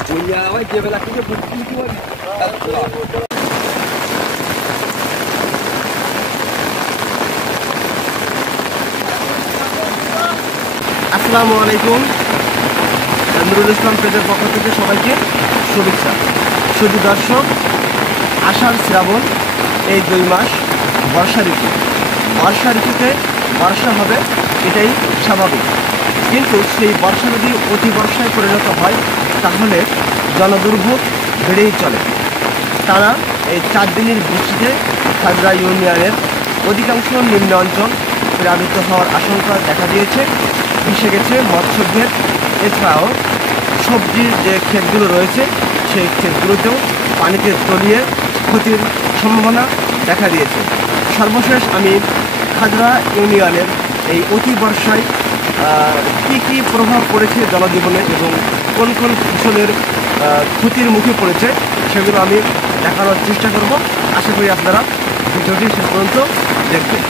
আসসালামু আলাইকুম। নুরুল ইসলাম পেজের পক্ষ থেকে সবাইকে শুভেচ্ছা। শুধু দর্শক, আষাঢ় শ্রাবণ এই 2 মাস বর্ষা ঋতু। বর্ষা ঋতুতে বর্ষা হবে, এটাই স্বাভাবিক। কিন্তু সেই বর্ষা যদি অতি বর্ষায় পরিণত হয় তাহলে জনদুর্ভোগ বেড়েই চলে। টানা এই 4 দিনের বৃষ্টিতে খাজরা ইউনিয়নের অধিকাংশ নিম্ন অঞ্চল প্লাবিত হওয়ার আশঙ্কা দেখা দিয়েছে। ভেসে গেছে মৎস্যক্ষেত, এছাড়াও সবজির যে ক্ষেতগুলো রয়েছে সেই ক্ষেতগুলোতেও পানিতে তলিয়ে ক্ষতির সম্ভাবনা দেখা দিয়েছে। সর্বশেষ আমি খাজরা ইউনিয়নের এই অতি বর্ষায় কী প্রভাব পড়েছে জনজীবনে এবং কোন কোন ফসলের ক্ষতির মুখে পড়েছে সেগুলো আমি দেখানোর চেষ্টা করব। আশা করি আপনারা ভিডিওটি শেষ পর্যন্ত দেখবেন।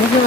মুখে